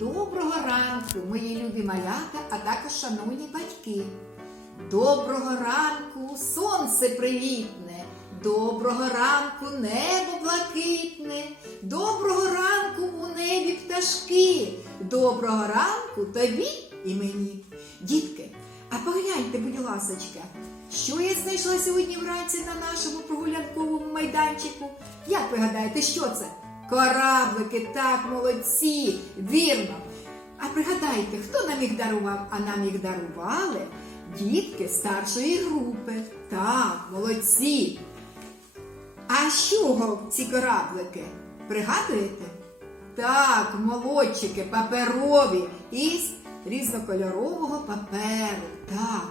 Доброго ранку, мої любі малята, а також шановні батьки. Доброго ранку, сонце привітне, доброго ранку, небо блакитне, доброго ранку у небі пташки, доброго ранку тобі і мені. Дітки, а погляньте, будь ласочка, що я знайшла сьогодні вранці на нашому прогулянковому майданчику? Як ви гадаєте, що це? Кораблики, так, молодці, вірно. А пригадайте, хто нам їх дарував? А нам їх дарували дітки старшої групи. Так, молодці. А з чого ці кораблики? Пригадуєте? Так, молодчики, паперові із різнокольорового паперу. Так.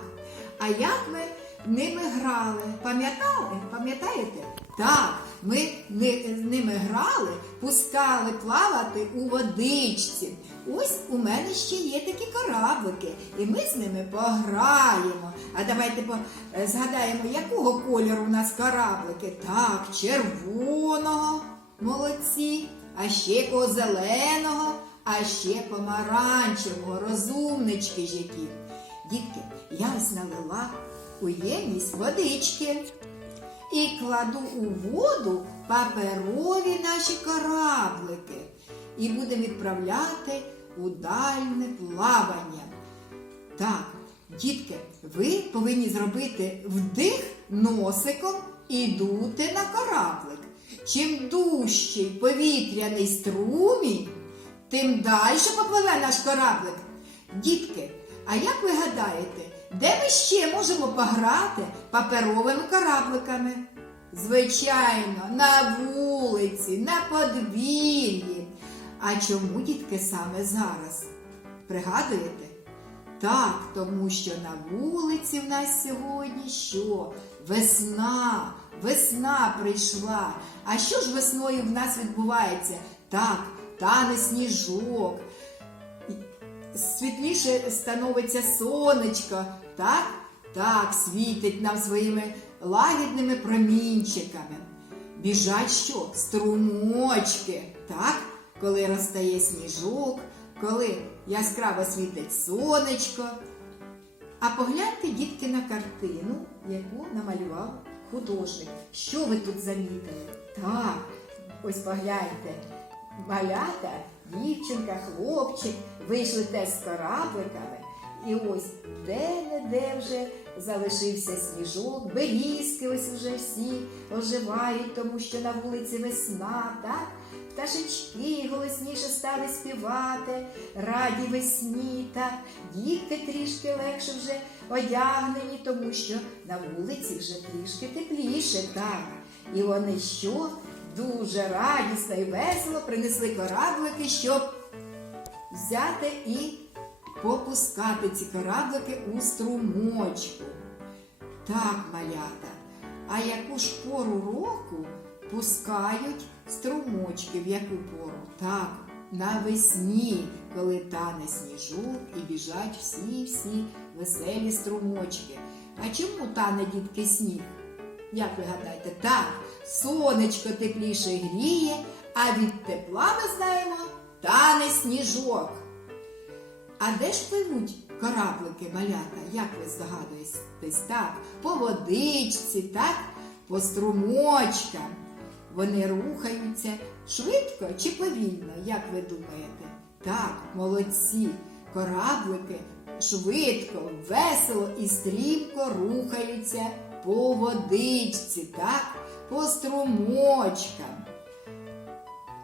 А як ми ними грали? Пам'ятали? Пам'ятаєте? Так, ми ни- ними грали, пускали плавати у водичці. Ось у мене ще є такі кораблики, і ми з ними пограємо. А давайте е, згадаємо, якого кольору у нас кораблики. Так, червоного, молодці, а ще якого зеленого, а ще помаранчевого, розумнички ж які. Дітки, я ось налила у водички і кладу у воду паперові наші кораблики і будемо відправляти у дальне плавання. Так, дітки, ви повинні зробити вдих носиком і дути на кораблик. Чим дужчий повітряний струмінь, тим далі попливе наш кораблик. Дітки, а як ви гадаєте, де ми ще можемо пограти паперовими корабликами? Звичайно, на вулиці, на подвір'ї. А чому, дітки, саме зараз? Пригадуєте? Так, тому що на вулиці в нас сьогодні що? Весна, весна прийшла. А що ж весною в нас відбувається? Так, тане сніжок, світліше становиться сонечко, так? Так, світить нам своїми лагідними промінчиками. Біжать що? Струмочки, так? Коли розтає сніжок, коли яскраво світить сонечко. А погляньте, дітки, на картину, яку намалював художник. Що ви тут замітили? Так, ось погляньте, малята, дівчинка, хлопчик вийшли теж з корабликами. І ось де-не-де вже залишився сніжок, берізки ось вже всі оживають, тому що на вулиці весна, так? Пташечки голосніше стали співати, раді весні, так, дітки трішки легше вже одягнені, тому що на вулиці вже трішки тепліше, так. І вони що? Дуже радісно і весело принесли кораблики, щоб взяти і попускати ці кораблики у струмочку. Так, малята, а яку ж пору року пускають струмочки в яку пору? Так, навесні, коли тане сніжок і біжать всі-всі веселі струмочки. А чому тане дітки сніг? Як ви гадаєте, так, сонечко тепліше гріє, а від тепла ми знаємо тане сніжок. А де ж пливуть кораблики, малята, як ви здогадуєтесь? Так, по водичці, так, по струмочкам. Вони рухаються швидко чи повільно, як ви думаєте? Так, молодці, кораблики швидко, весело і стрімко рухаються по водичці, так, по струмочкам.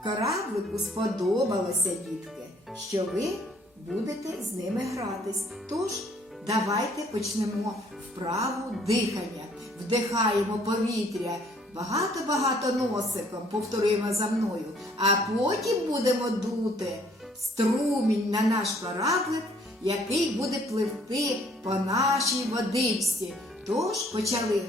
Кораблику сподобалося, дітки, що ви будете з ними гратись. Тож давайте почнемо вправу дихання. Вдихаємо повітря багато-багато носиком, повторюємо за мною, а потім будемо дути струмінь на наш кораблик, який буде пливти по нашій водичці. Тож почали.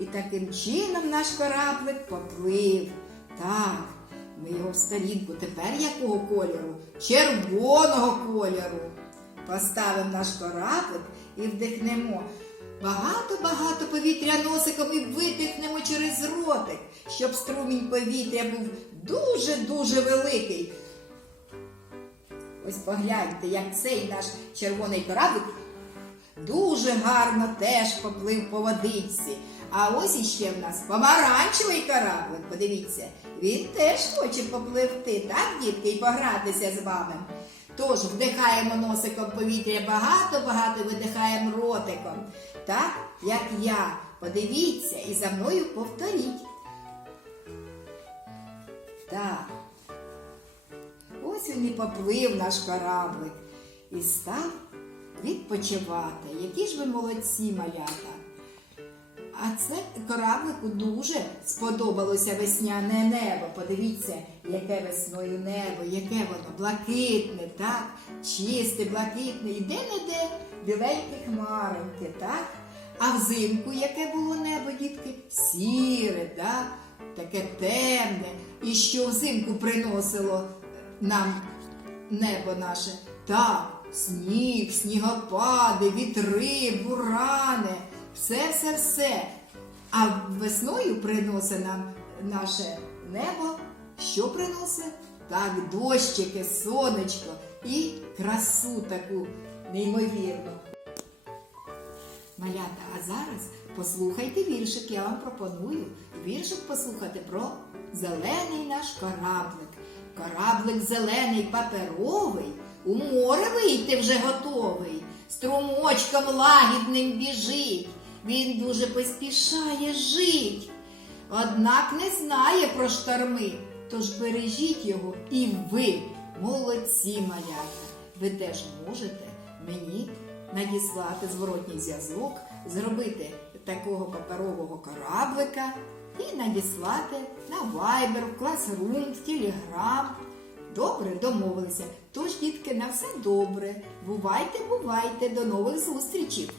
І таким чином наш кораблик поплив. Так, ми його в. Тепер якого кольору? Червоного кольору. поставимо наш кораблик і вдихнемо багато-багато повітря носиком і видихнемо через ротик, щоб струмінь повітря був дуже-дуже великий. Ось погляньте, як цей наш червоний кораблик дуже гарно теж поплив по водичці. А ось іще в нас помаранчевий кораблик. Подивіться, він теж хоче попливти, так, дітки, і погратися з вами. Тож вдихаємо носиком повітря багато-багато, видихаємо ротиком. Так, як я. Подивіться і за мною повторіть. Так. Ось він і поплив наш кораблик і став відпочивати. Які ж ви молодці, малята! А це кораблику дуже сподобалося весняне небо. Подивіться, яке весною небо, яке воно блакитне, так, чисте, блакитне, і де-не-де біленькі хмаринки, так? А взимку яке було небо, дітки? Сіре, так? таке темне. І що взимку приносило нам небо наше? Так, сніг, снігопади, вітри, бурани, все-все-все. А весною приносить нам наше небо. Що приносить? Так, дощики, сонечко і красу таку неймовірну. Малята, а зараз послухайте віршик. Я вам пропоную віршик послухати про зелений наш кораблик. Кораблик зелений паперовий, у море вийти вже готовий, струмочком лагідним біжить, він дуже поспішає жить. Однак не знає про шторми, тож бережіть його і ви, молодці малята. Ви теж можете мені надіслати зворотній зв'язок, зробити такого паперового кораблика і надіслати на Viber, в Classroom, Telegram. Добре, домовилися. Тож, дітки, на все добре. Бувайте, бувайте, до нових зустрічей!